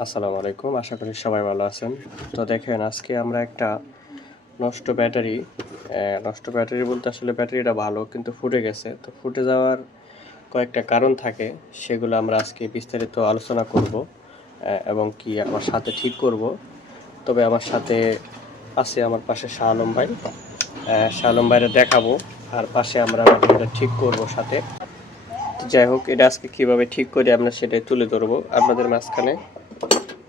আসসালামু আলাইকুম, আশা করি সবাই ভালো আছেন। তো দেখেন, আজকে আমরা একটা নষ্ট ব্যাটারি নষ্ট ব্যাটারি বলতে আসলে ব্যাটারিটা ভালো, কিন্তু ফুটে গেছে। তো ফুটে যাওয়ার কয়েকটা কারণ থাকে, সেগুলো আমরা আজকে বিস্তারিত আলোচনা করব এবং কি আমার সাথে ঠিক করব। তবে আমার সাথে আছে আমার পাশে শাহ আলম ভাই। শাহ আলম ভাইরে দেখাবো, আর পাশে আমরা ব্যাটারিটা ঠিক করব সাথে। যাই হোক, এটা আজকে কীভাবে ঠিক করে আমরা সেটাই তুলে ধরবো আপনাদের মাঝখানে।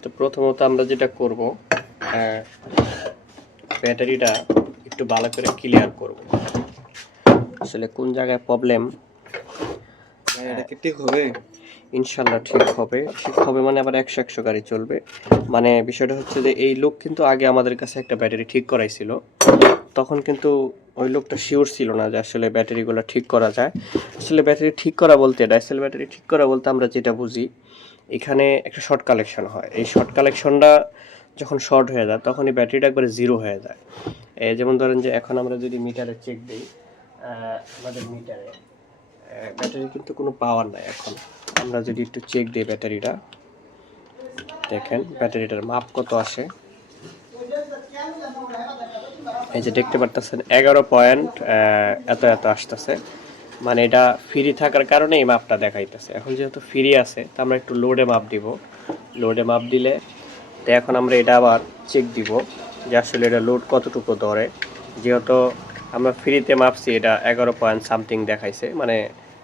তো প্রথমত আমরা যেটা করব আহ, ব্যাটারিটা একটু ভালো করে ক্লিয়ার করব। আসলে কোন জায়গায় প্রবলেম ঠিক হবে? ইনশাল্লাহ ঠিক হবে। ঠিক হবে মানে আবার একশো একশো গাড়ি চলবে। মানে বিষয়টা হচ্ছে যে এই লোক কিন্তু আগে আমাদের কাছে একটা ব্যাটারি ঠিক করাইছিল। তখন কিন্তু ওই লোকটা শিওর ছিল না যে আসলে ব্যাটারিগুলো ঠিক করা যায়। আসলে ব্যাটারি ঠিক করা বলতে ডাইসেল ব্যাটারি ঠিক করা বলতে আমরা যেটা বুঝি এখানে একটা শর্ট কালেকশন হয়। এই শর্ট কালেকশনটা যখন শর্ট হয়ে যায় তখন এই ব্যাটারিটা একবারে জিরো হয়ে যায়। যেমন ধরেন যে এখন আমরা যদি মিটারে চেক দিই আমাদের মিটারে ব্যাটারি কিন্তু কোনো পাওয়ার নাই এখন। আমরা যদি একটু চেক দিই ব্যাটারিটা, দেখেন ব্যাটারিটার মাপ কত আসে। এই যে দেখতে পারতেছেন, এগারো পয়েন্ট এত এত আসতেছে। মানে এটা ফ্রি থাকার কারণে এই মাপটা দেখাইতেছে। এখন যেহেতু ফ্রি আছে, তো আমরা একটু লোডে মাপ দিব। লোডে মাপ দিলে, তো এখন আমরা এটা আবার চেক দিব যে আসলে এটা লোড কতটুকু ধরে। যেহেতু আমরা ফ্রিতে মাপছি, এটা এগারো পয়েন্ট সামথিং দেখাইছে। মানে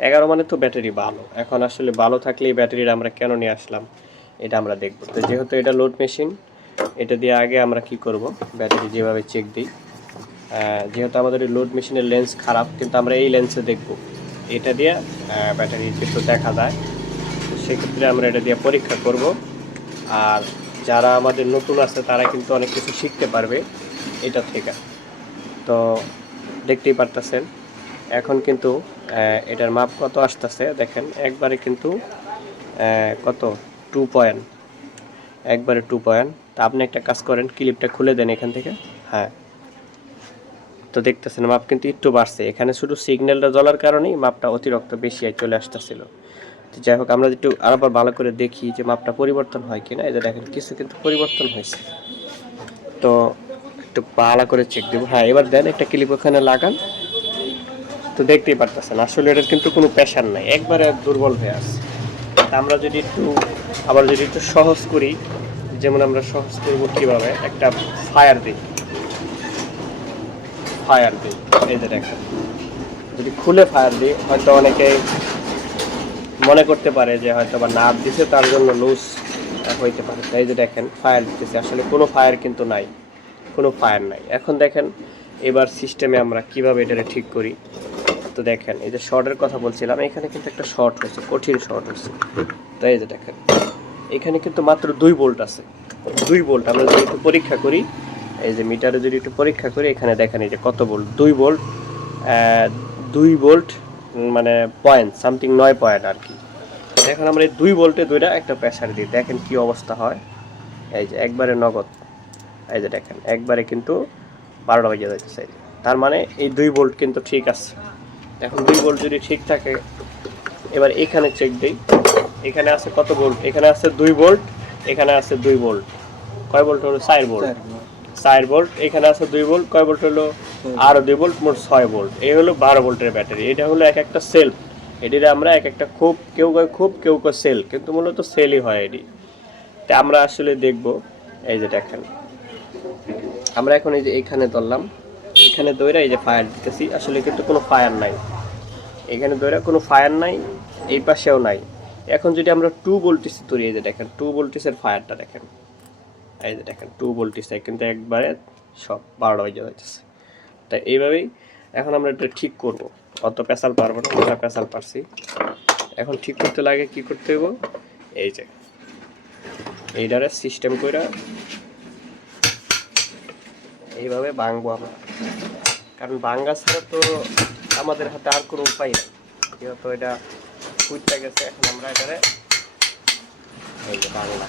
এগারো মানে তো ব্যাটারি ভালো। এখন আসলে ভালো থাকলে এই ব্যাটারিটা আমরা কেন নিয়ে আসলাম, এটা আমরা দেখব। তো যেহেতু এটা লোড মেশিন এটা দিয়ে আগে আমরা কি করব? ব্যাটারি যেভাবে চেক দিই। যেহেতু আমাদের লোড মেশিনের লেন্স খারাপ, কিন্তু আমরা এই লেন্সে দেখব। এটা দিয়ে ব্যাটারি একটু দেখা যায়। তো সেক্ষেত্রে আমরা এটা দিয়ে পরীক্ষা করব। আর যারা আমাদের নতুন আছে, তারা কিন্তু অনেক কিছু শিখতে পারবে এটা থেকে। তো দেখতেই পারতেছেন, এখন কিন্তু এটার মাপ কত আসতেছে, দেখেন, একবারে কিন্তু কত? টু পয়েন্ট একবারে টু পয়েন্ট তা আপনি একটা কাজ করেন ক্লিপটা খুলে দেন এখান থেকে। হ্যাঁ তো দেখতেছেন, মাপ কিন্তু একটু বাড়ছে। এখানে শুধু সিগন্যালটা জ্বলার কারণেই মাপটা অতিরিক্ত বেশি চলে আসতেছিল। যাই হোক, আমরা একটু আরেকবার ভালো করে দেখি যে মাপটা পরিবর্তন হয় কিনা। এই যে দেখেন, কিছু কিন্তু পরিবর্তন হয়েছে। তো একটু ভালো করে চেক দেবো। হ্যাঁ এবার দেন একটা ক্লিপ ওখানে লাগান। তো দেখতেই পারতেছেন, আসলে এটার কিন্তু কোনো প্রেশার নাই। একবারে দুর্বল হয়ে আছে। আমরা যদি একটু, আবার যদি একটু সহজ করি, যেমন আমরা সহজ করব কীভাবে, একটা ফায়ার দিই ফায়ার দিই, এই যে দেখেন। যদি খুলে ফায়ার দিই, হয়তো অনেকে মনে করতে পারে যে হয়তো বা নাপ দিছে, তার জন্য লুজ হইতে পারে। তাই যে দেখেন ফায়ার দিতেছে। আসলে কোনো ফায়ার কিন্তু নাই, কোনো ফায়ার নাই। এখন দেখেন, এবার সিস্টেমে আমরা কীভাবে এটারে ঠিক করি? তো দেখেন, এই যে শর্টের কথা বলছিলাম, এখানে কিন্তু একটা শর্ট হয়েছে, কঠিন শর্ট হয়েছে। তাই যে দেখেন, এখানে কিন্তু মাত্র দুই বোল্ট আছে। দুই বোল্ট আমরা যদি একটু পরীক্ষা করি এই যে মিটারে যদি একটু পরীক্ষা করি, এখানে দেখেন এই যে কত বোল্ট? দুই বোল্ট দুই বোল্ট মানে পয়েন্ট সামথিং নয় পয়েন্ট আর কি। এখন আমরা এই দুই বোল্টে দুইটা একটা প্রেশার দিই। দেখেন কি অবস্থা হয়। এই যে একবারে নগদ। এই যে দেখেন, একবারে কিন্তু বারোটা বাজে যাচ্ছে। তার মানে এই দুই বোল্ট কিন্তু ঠিক আছে। এখন দুই বোল্ট যদি ঠিক থাকে, এবার এখানে চেক দিই। এখানে আছে কত বোল্ট? এখানে আছে দুই বোল্ট, এখানে আছে দুই বোল্ট। কয় বোল্ট হলো? চার বোল্ট। চার। ভোল্ট এখানে আছে দুই ভোল্ট কয় ভোল্ট হলো? আরও দুই ভোল্ট মোট ছয় ভোল্ট। এই হলো বারো ভোল্টের ব্যাটারি। এটা হলো এক একটা সেলফ এটির আমরা এক একটা খুব কেউ কয় খুব কেউ কয় সেল কিন্তু মূলত সেলই হয় এটি। তা আমরা আসলে দেখব। এই যে দেখেন। আমরা এখন এই যে এখানে ধরলাম। এখানে দইরা এই যে ফায়ার দিতেছি। আসলে কিন্তু কোনো ফায়ার নাই। এখানে দইরা কোনো ফায়ার নাই এই পাশেও নাই। এখন যদি আমরা টু ভোল্টিস ধরি এই যে দেখেন টু ভোল্টিসের ফায়ারটা দেখেন। এই যে দেখেন টু ভোল্টিসে কিন্তু একবারে সব বারোটা বাজে যাইতেছে তাই এইভাবেই এখন আমরা এটা ঠিক করব। অত পেশাল পারব না আমরা পেশাল পারছি। এখন ঠিক করতে লাগে কি করতে হইব? এই যে। এই এইটারে সিস্টেম করে এইভাবে ভাঙবো আমরা। কারণ ভাঙ্গা ছাড়া তো আমাদের হাতে আর কোনো উপায় নেই। যেহেতু এটা ফুটতে গেছে, এখন আমরা এটারে এই যে বাংলা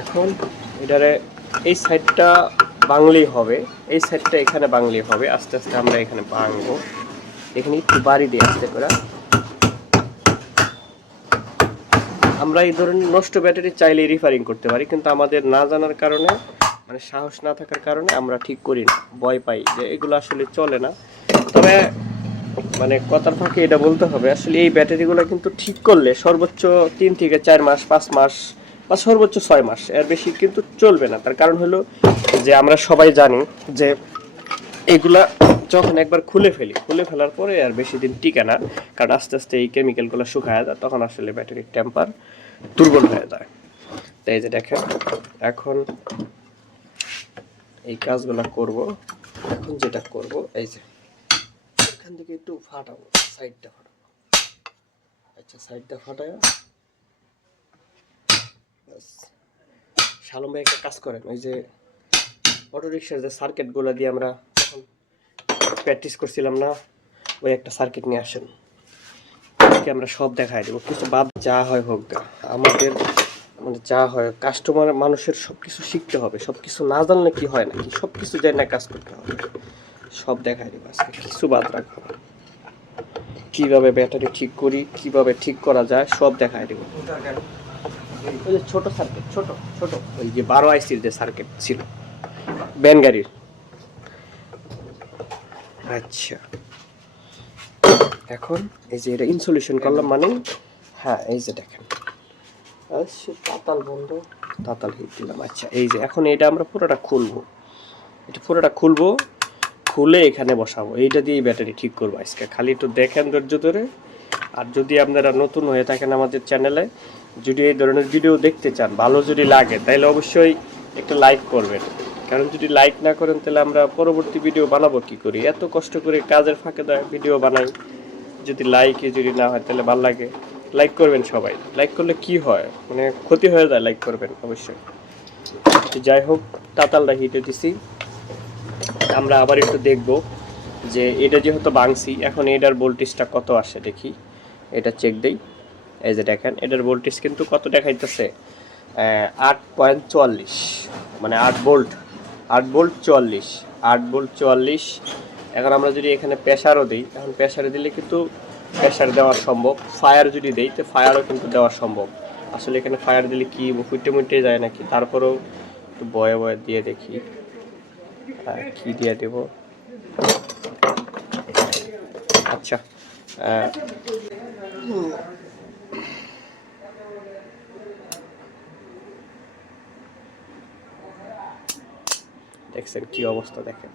এখন এটারে এই সাইডটা বাংলি হবে, এই সাইডটা এখানে বাংলি হবে, আস্তে আস্তে আমরা এখানে বাংবো এখানে একটু বাড়ি দিয়ে আসতে করে। আমরা এই ধরনের নষ্ট ব্যাটারি চাইলে রিফারিং করতে পারি, কিন্তু আমাদের না জানার কারণে মানে সাহস না থাকার কারণে আমরা ঠিক করি না, ভয় পাই যে এগুলো আসলে চলে না। তবে মানে কথার ফাঁকে এটা বলতে হবে, আসলে এই ব্যাটারিগুলো কিন্তু ঠিক করলে সর্বোচ্চ তিন থেকে চার মাস, পাঁচ মাস বা সর্বোচ্চ ছয় মাস, এর বেশি কিন্তু চলবে না। তার কারণ হলো যে আমরা সবাই জানি যে এগুলা যখন একবার খুলে ফেলি, খুলে ফেলার পরে আর বেশি দিন টিকে না, কারণ আস্তে আস্তে এই কেমিক্যালগুলো শুকায় যায়, তখন আসলে ব্যাটারির টেম্পার দুর্বল হয়ে যায়। তাই যে দেখেন, এখন এই কাজগুলো করব। এখন যেটা করব, এই যে এখান থেকে একটু ফাটাবো সাইডটা ফাটাবো। আচ্ছা সাইডটা ফাটায় শালম ভাই একটা কাজ করেন, ওই যে অটো রিক্সার যে সার্কিটগুলো দিয়ে আমরা তখন প্র্যাকটিস করছিলাম না, ওই একটা সার্কিট নিয়ে আসেন। আজকে আমরা সব দেখাই দেবো। কিছু বাদ যা হয় হোক আমাদের মানে যা হয় কাস্টমার মানুষের সব কিছু শিখতে হবে। সব কিছু না জানলে কি হয় না? সব কিছু জানি না কাজ করতে হবে। সব দেখাই দেবো আজকে। কিছু বাদ রাখব। কীভাবে ব্যাটারি ঠিক করি, কীভাবে ঠিক করা যায়, সব দেখাই দেবো। ওই যে ছোট সার্কিট ছোট ছোট। ওই যে বারো আইসির যে সার্কিট ছিল ব্যান গাড়ির। আচ্ছা। এখন এই যে এটা ইনসুলেশন করলাম মানে হ্যাঁ এই যে দেখেন। তাতাল বন্ধ। তাতাল হিট দিলাম আচ্ছা। এই যে এখন এটা আমরা পুরোটা খুলবো। এটা পুরোটা খুলবো খুলে এখানে বসাবো। এইটা দিয়ে ব্যাটারি ঠিক করব আজকে। খালি একটু দেখেন ধৈর্য ধরে। আর যদি আপনারা নতুন হয়ে থাকেন আমাদের চ্যানেলে যদি এই ধরনের ভিডিও দেখতে চান, ভালো যদি লাগে, তাহলে অবশ্যই একটা লাইক করবেন। কারণ যদি লাইক না করেন, তাহলে আমরা পরবর্তী ভিডিও বানাবো কি করি? এত কষ্ট করে কাজের ফাঁকে দেয় ভিডিও বানাই। যদি লাইকে যদি না হয়, তাহলে ভালো লাগে। লাইক করবেন সবাই। লাইক করলে কি হয়? মানে ক্ষতি হয়ে যায় লাইক করবেন, অবশ্যই। যাই হোক তাতালটা হিটে দিছি আমরা আবার একটু দেখব যে এটা যেহেতু বাংসি এখন এটার ভোল্টেজটা কত আসে দেখি। এটা চেক দেই। এই যে দেখেন, এটার ভোল্টেজ কিন্তু কত দেখাইতেছে? আট পয়েন্ট চুয়াল্লিশ মানে আট ভোল্ট আট ভোল্ট চুয়াল্লিশ, আট ভোল্ট চুয়াল্লিশ। এখন আমরা যদি এখানে প্রেশারও দিই, এখন প্রেশারে দিলে কিন্তু প্রেশার দেওয়া সম্ভব। ফায়ার যদি দেই, তো ফায়ারও কিন্তু দেওয়া সম্ভব। আসলে এখানে ফায়ার দিলে কি ফুটে মুটে যায় নাকি? তারপরেও একটু বয়ে বয়ে দিয়ে দেখি। কি দিয়ে দেব? আচ্ছা দেখছেন কি অবস্থা দেখেন।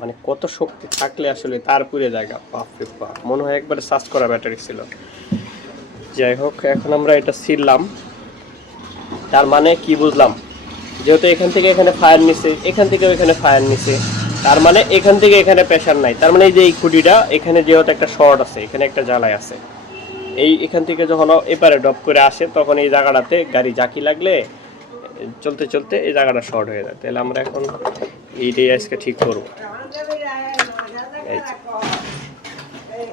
মানে কত শক্তি থাকলে আসলে তার পুরে জায়গা। বাপ রে বাপ, মনে হয় একবারে সার্চ করা ব্যাটারি ছিল। যাই হোক, এখন আমরা এটা ছিললাম তার মানে কি বুঝলাম? যেহেতু এখান থেকে এখানে ফায়ার নিছে, এখান থেকে এখানে ফায়ার নিছে। তার মানে এখান থেকে এখানে প্রেশার নাই। তার মানে এই যে এই খুঁটিটা, এখানে যেহেতু একটা শর্ট আছে, এখানে একটা জ্বালাই আছে। এই এখান থেকে যখন এপারে ড্রপ করে আসে, তখন এই জায়গাটাতে গাড়ি জাকি লাগলে চলতে চলতে এই জায়গাটা শর্ট হয়ে যায়। তাহলে আমরা এখন এইটাই আজকে ঠিক করব। এই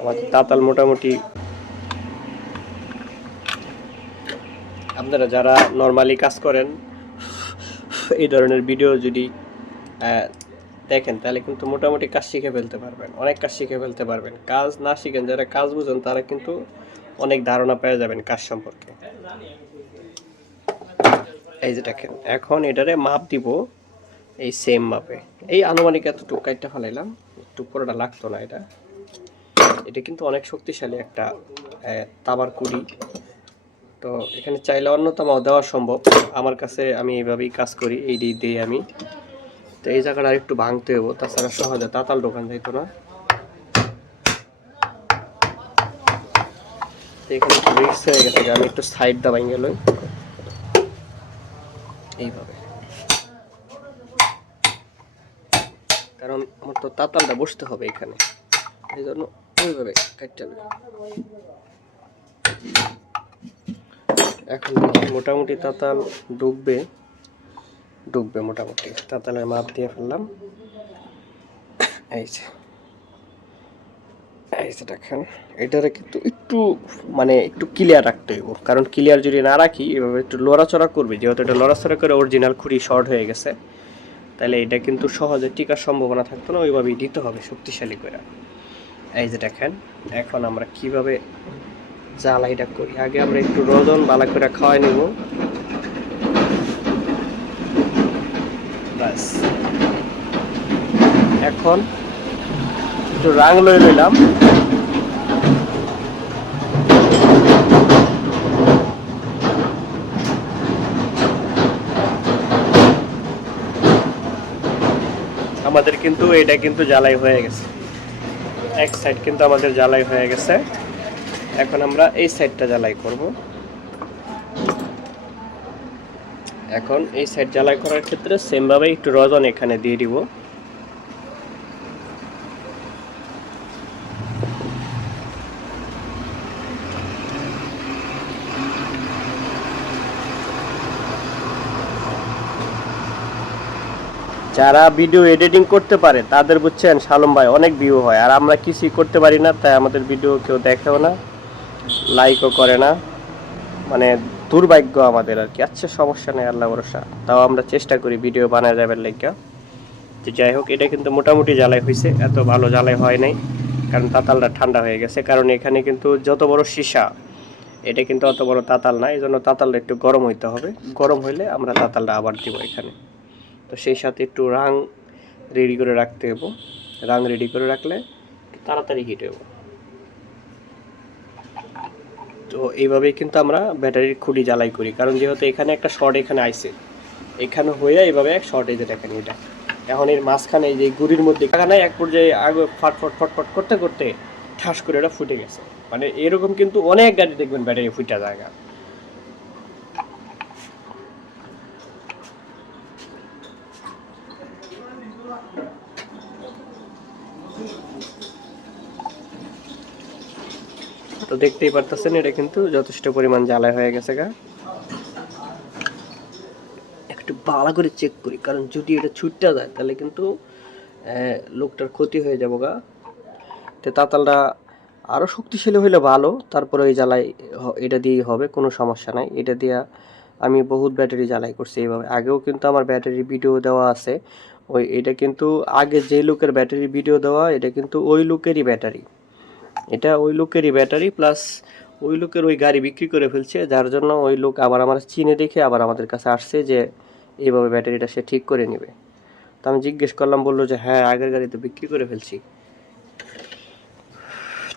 আমাদের তাতাল মোটামুটি আপনারা যারা নর্মালি কাজ করেন, এই ধরনের ভিডিও যদি দেখেন, তাহলে কিন্তু মোটামুটি কাজ শিখে ফেলতে পারবেন। অনেক কাজ শিখে ফেলতে পারবেন। কাজ না শিখেন, যারা কাজ বুঝেন, তারা কিন্তু অনেক ধারণা পেয়ে যাবেন কাজ সম্পর্কে। এই যে দেখেন, এখন এটারে মাপ দিব এই সেম মাপে। এই আনুমানিক এতটুকু কাইটটা ফেলাইলাম, একটু পুরোটা লাগতো না এটা। এটা কিন্তু অনেক শক্তিশালী একটা তাবার কুড়ি। তো এখানে চাইলে অন্যতম দেওয়া সম্ভব। আমার কাছে আমি এইভাবেই কাজ করি, এই দিয়ে আমি। তো এই জায়গাটা আর একটু ভাঙতে হব তাছাড়া সহজে তাতাল দোকান যাইতো না। এখানে রিক্স হয়ে গেছে, আমি একটু সাইড দাবাই গেল এইভাবে। কারণ আমার তো তাতালটা বসতে হবে এখানে। এই জন্য ওইভাবে কাটতে হবে। এখন মোটামুটি তাতাল ডুববে। ডুববে মোটামুটি। তাতালের মাপ দিয়ে ফেললাম। এই যে। যে দেখেন, এটারে কিন্তু একটু মানে একটু ক্লিয়ার রাখতে হইব। কারণ ক্লিয়ার যদি না রাখি, এভাবে একটু লড়াচড়া করবে। যেহেতু এটা লড়াচড়া করে অরিজিনাল খুঁড়ি শর্ট হয়ে গেছে, তাহলে এটা কিন্তু সহজে টিকার সম্ভাবনা থাকতো না, ওইভাবেই দিতে হবে শক্তিশালী করে। এই যে দেখেন, এখন আমরা কীভাবে জ্বালাইটা করি? আগে আমরা একটু রোদন বালা করে খাওয়াই নিব। ব্যাস। এখন একটু রাং লই লইলাম আমাদের কিন্তু এটা কিন্তু জ্বালাই হয়ে গেছে। এক সাইড কিন্তু আমাদের জ্বালাই হয়ে গেছে। এখন আমরা এই সাইডটা জ্বালাই করব। এখন এই সাইড জ্বালাই করার ক্ষেত্রে সেম ভাবে একটু রজন এখানে দিয়ে দিব। যারা ভিডিও এডিটিং করতে পারে, তাদের বুঝছেন, শালম ভাই, অনেক ভিউ হয়। আর আমরা কিছুই করতে পারি না, তাই আমাদের ভিডিও কেউ দেখেও না লাইকও করে না। মানে দুর্ভাগ্য আমাদের আর কি। আচ্ছা সমস্যা নেই, আল্লাহ ভরসা। তাও আমরা চেষ্টা করি ভিডিও বানায় যাবার লেগে তো যাই হোক, এটা কিন্তু মোটামুটি জ্বালাই হয়েছে এত ভালো জ্বালাই হয় নাই, কারণ তাতালটা ঠান্ডা হয়ে গেছে। কারণ এখানে কিন্তু যত বড় সীসা, এটা কিন্তু অত বড় তাতাল না এই জন্য তাতালটা একটু গরম হইতে হবে। গরম হইলে আমরা তাতালটা আবার দিব এখানে। তো সেই সাথে একটু রাং রেডি করে রাখতে হব রাং রেডি করে রাখলে তাড়াতাড়ি হিট হব তো এইভাবেই কিন্তু আমরা ব্যাটারির খুঁটি জ্বালাই করি। কারণ যেহেতু এখানে একটা শর্ট এখানে আইসে এখানে হয়ে এইভাবে এক শর্ট যে দেখেন এটা এখন এর মাঝখানে যে গুড়ির মধ্যে এখানে এক পর্যায়ে আগে ফটফট ফটফট করতে করতে ঠাস করে এটা ফুটে গেছে। মানে এরকম কিন্তু অনেক গাড়ি দেখবেন ব্যাটারি ফুটা জায়গা। দেখতেই পারতেছেন, এটা কিন্তু যথেষ্ট পরিমাণ জ্বালা হয়ে গেছে গা। একটু ভালো করে চেক করি, কারণ যদি এটা ছুটতে যায়, তাহলে কিন্তু লোকটার ক্ষতি হয়ে যাব গা। তো তাতালটা আরও শক্তিশালী হইলে ভালো, তারপরে ওই জ্বালাই এটা দিয়েই হবে, কোনো সমস্যা নাই। এটা দিয়া আমি বহুত ব্যাটারি জ্বালাই করছি এইভাবে। আগেও কিন্তু আমার ব্যাটারি ভিডিও দেওয়া আছে, ওই, এটা কিন্তু আগে যে লোকের ব্যাটারি ভিডিও দেওয়া, এটা কিন্তু ওই লোকেরই ব্যাটারি। এটা ওই লোকেরই ব্যাটারি প্লাস ওই লোকের ওই গাড়ি বিক্রি করে ফেলছে, যার জন্য ওই লোক আবার আমার চিনে দেখে আবার আমাদের কাছে আসছে যে এইভাবে ব্যাটারিটা সে ঠিক করে নেবে। তো আমি জিজ্ঞেস করলাম, বলল যে হ্যাঁ আগের গাড়ি তো বিক্রি করে ফেলছি।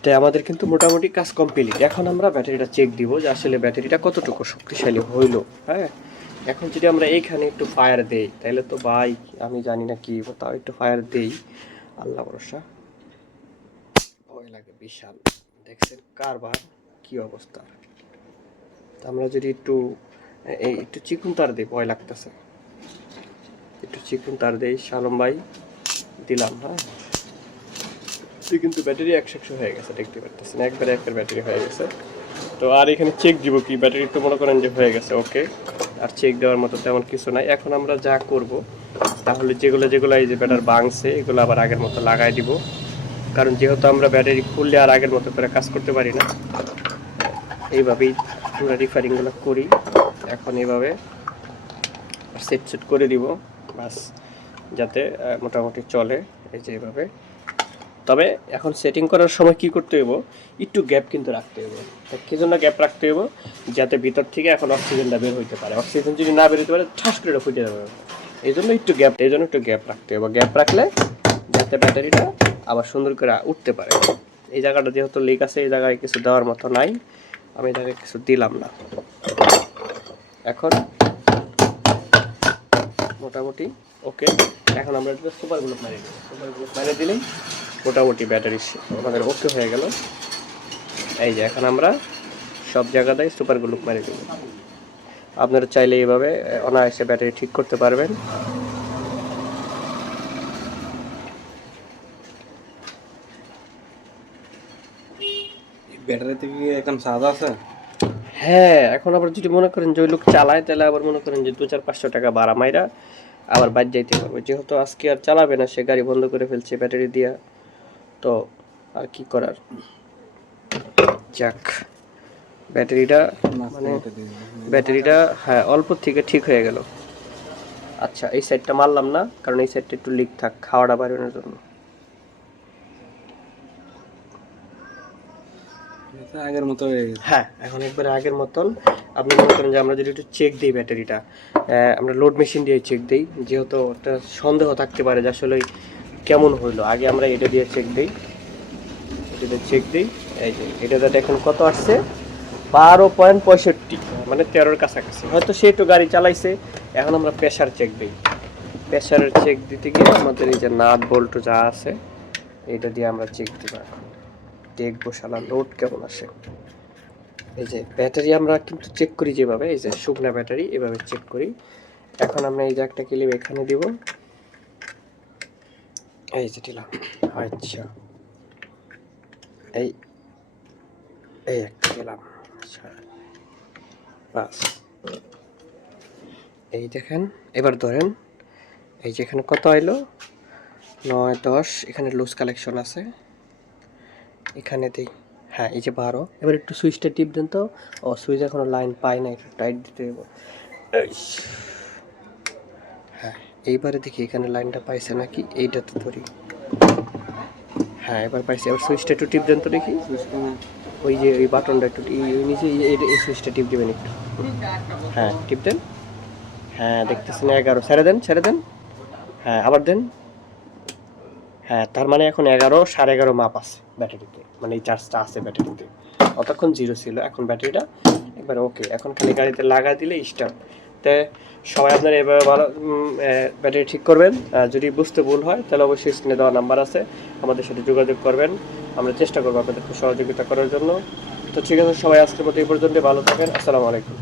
তাই আমাদের কিন্তু মোটামুটি কাজ কমপ্লিট এখন আমরা ব্যাটারিটা চেক দিব যে আসলে ব্যাটারিটা কতটুকু শক্তিশালী হইল হ্যাঁ? এখন যদি আমরা এইখানে একটু ফায়ার দেই তাহলে তো ভাই আমি জানি না কি, তাও একটু ফায়ার দেই। আল্লাহ ভরসা। লাগে বিশাল। দেখছেন কারবার, কি অবস্থা। আমরা যদি একটু এই একটু চিকুন তার দিই, ভয় লাগতেছে। একটু চিকুন তার দেই, শালম ভাই, দিলাম হ্যাঁ। কিন্তু ব্যাটারি একশো একশো হয়ে গেছে, দেখতে পারতেছেন। একবারে একবার ব্যাটারি হয়ে গেছে। তো আর এখানে চেক দিব কি, ব্যাটারি একটু মনে করেন যে হয়ে গেছে ওকে আর চেক দেওয়ার মতো তেমন কিছু নাই। এখন আমরা যা করব, তাহলে যেগুলো যেগুলো এই যে ব্যাটার বাংছে এগুলো আবার আগের মতো লাগাই দিব। কারণ যেহেতু আমরা ব্যাটারি খুললে আর আগের মতো করে কাজ করতে পারি না, এইভাবেই আমরা রিফারিংগুলো করি। এখন এইভাবে সেট সেট করে দিব, বাস, যাতে মোটামুটি চলে এই যে এইভাবে। তবে এখন সেটিং করার সময় কি করতে হইব? একটু গ্যাপ কিন্তু রাখতে হইব। কি জন্য গ্যাপ রাখতে হইব? যাতে ভিতর থেকে এখন অক্সিজেনটা বের হইতে পারে। অক্সিজেন যদি না বেরোতে পারে, ঠাস করে ফুটে যাবে। এই জন্য একটু গ্যাপ এই জন্য একটু গ্যাপ রাখতে হবে গ্যাপ রাখলে যাতে ব্যাটারিটা আবার সুন্দর করে উঠতে পারে। এই জায়গাটা যেহেতু লিক আছে, এই জায়গায় কিছু দেওয়ার মতো নাই। আমি জায়গায় কিছু দিলাম না। এখন মোটামুটি ওকে এখন আমরা এটা সুপার গ্লুপ মারি দিই। সুপার গ্লুপ মারি দিলেই মোটামুটি ব্যাটারি আমাদের ওকে হয়ে গেল। এই যে এখন আমরা সব জায়গাতেই সুপার গ্লুপ মারি দেব আপনারা চাইলে এইভাবে অনায়াসে ব্যাটারি ঠিক করতে পারবেন। ব্যাটারিতে কি এখন সাদা আছে? হ্যাঁ এখন আবার যদি মনে করেন যে ওই লোক চালায় তাহলে আবার মনে করেন যে দু চার পাঁচশো টাকা ভাড়া মাইরা আবার বাদ যাইতে পারবে যেহেতু আজকে আর চালাবে না সে গাড়ি বন্ধ করে ফেলছে ব্যাটারি দিয়া। তো আর কি করার? যাক ব্যাটারিটা মানে ব্যাটারিটা হ্যাঁ অল্প থেকে ঠিক হয়ে গেল। আচ্ছা এই সাইডটা মারলাম না কারণ এই সাইডটা একটু লিক থাক খাওয়াটা বাড়ানোর জন্য। আগের মতো হয়ে এখন একবারে আগের মতন। আপনি মনে করেন যে আমরা যদি একটু চেক দিই ব্যাটারিটা আমরা লোড মেশিন দিয়ে চেক দিই, যেহেতু একটা সন্দেহ থাকতে পারে যে আসলে কেমন হইল। আগে আমরা এটা দিয়ে চেক দিই। এটা দিয়ে চেক দিই। এই যে এটাতে দেখেন কত আসছে? বারো পয়েন্ট পঁয়ষট্টি মানে তেরোর কাছাকাছি। হয়তো সে একটু গাড়ি চালাইছে। এখন আমরা প্রেশার চেক দিই। প্রেশারের চেক দিতে গিয়ে আমাদের এই যে নাট বল্টু যা আছে, এটা দিয়ে আমরা চেক দিব এখন দেখব শালা লোড কেমন আসে। এই যে ব্যাটারি আমরা কিন্তু চেক করি যেভাবে, এই যে শুকনা ব্যাটারি এভাবে চেক করি। এখন আমরা এই যে একটা ক্লিপ এখানে দিব। এই যে দিলাম। আচ্ছা। এই এই একটা দিলাম। আচ্ছা। এই দেখেন, এবার ধরেন, এই যে এখানে কত আইলো? নয়, দশ, এখানে লুজ কালেকশন আছে। এখানে দিই। হ্যাঁ এই যে বারো। এবার একটু সুইচটা টিপ দেন তো। ও সুইচ এখনও লাইন পাই না একটু টাইট দিতে দেবো। হ্যাঁ এইবারে দেখি এখানে লাইনটা পাইছে নাকি? এইটা তো ধরি। হ্যাঁ এবার পাইছে। এবার সুইচটা একটু টিপ দেন তো দেখি। ওই যে ওই বাটনটা একটু নিচে এই সুইচটা টিপ দেবেন একটু। হ্যাঁ টিপ দেন। হ্যাঁ দেখতেছেন এগারো। ছেড়ে দেন ছেড়ে দেন। হ্যাঁ আবার দেন। হ্যাঁ তার মানে এখন এগারো সাড়ে এগারো মাপ আছে। ব্যাটারিতে মানে এই চার্জটা আছে ব্যাটারিতে অতক্ষণ জিরো ছিল, এখন ব্যাটারিটা একবার ওকে এখন খালি গাড়িতে লাগা দিলে স্টার্ট তে সবাই আপনারা এভাবে ভালো ব্যাটারি ঠিক করবেন। যদি বুঝতে ভুল হয়, তাহলে অবশ্যই স্ক্রিনে দেওয়া নাম্বার আছে। আমাদের সাথে যোগাযোগ করবেন। আমরা চেষ্টা করব আপনাদের সহযোগিতা করার জন্য। তো ঠিক আছে, সবাই আজকের মতো এই পর্যন্ত ভালো থাকেন। আসসালামু আলাইকুম।